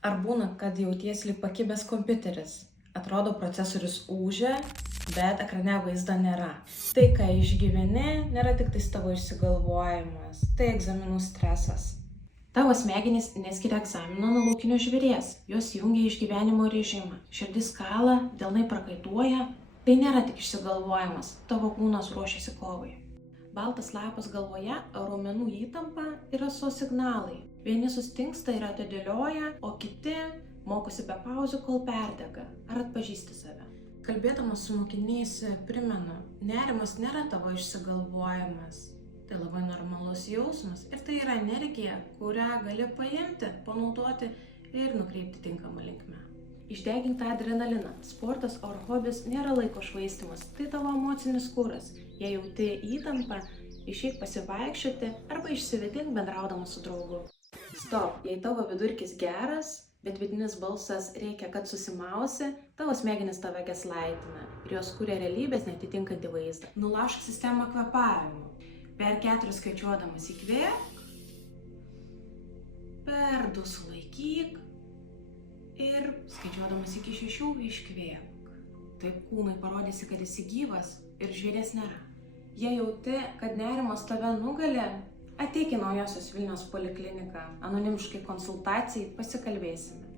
Ar būna, kad jautiesi lyg pakibęs kompiuteris? Atrodo, procesorius ūžia, bet ekrane vaizdo nėra. Tai, ką išgyveni, nėra tik tais tavo išsigalvojimas, tai egzaminų stresas. Tavo smegenys neskiria egzamino nuo laukinio žvėries, jos jungia išgyvenimo režimą. Širdis kala, delnai prakaituoja, tai nėra tik išsigalvojimas, tavo kūnas ruošiasi kovai. Baltas lapas galvoje, raumenų įtampa yra signalai. Vieni sustingsta ir atidėlioja, o kiti mokosi be pauzių, kol perdega. Ar atpažįsti save? Kalbėdamas su mokiniais primenu, nerimas nėra tavo išsigalvojimas. Tai labai normalus jausmas ir tai yra energija, kurią gali paimti, panaudoti ir nukreipti tinkamą linkmę. Išdegink tą adrenaliną. Sportas ar hobis nėra laiko švaistymas, tai tavo emocinis kuras. Jei jauti įtampą, išeik pasivaikščioti arba išsivedink bendraudamas su draugu. Stop, jei tavo vidurkis geras, bet vidinis balsas reikia, kad susimausi, tavo smegenis tave gaslaitina ir jos kuria realybės netitinkantį vaizdą. Nulaužk sistemą kvėpavimu. Per 4 skaičiuodamas įkvėpk, per 2 sulaikyk ir skaičiuodamas iki 6 iškvėpk. Taip kūnui parodysi, kad esi gyvas ir žvėries nėra. Jei jauti, kad nerimas tave nugali, ateik į Naujosios Vilnios polikliniką, anonimiškai konsultacijai pasikalbėsime.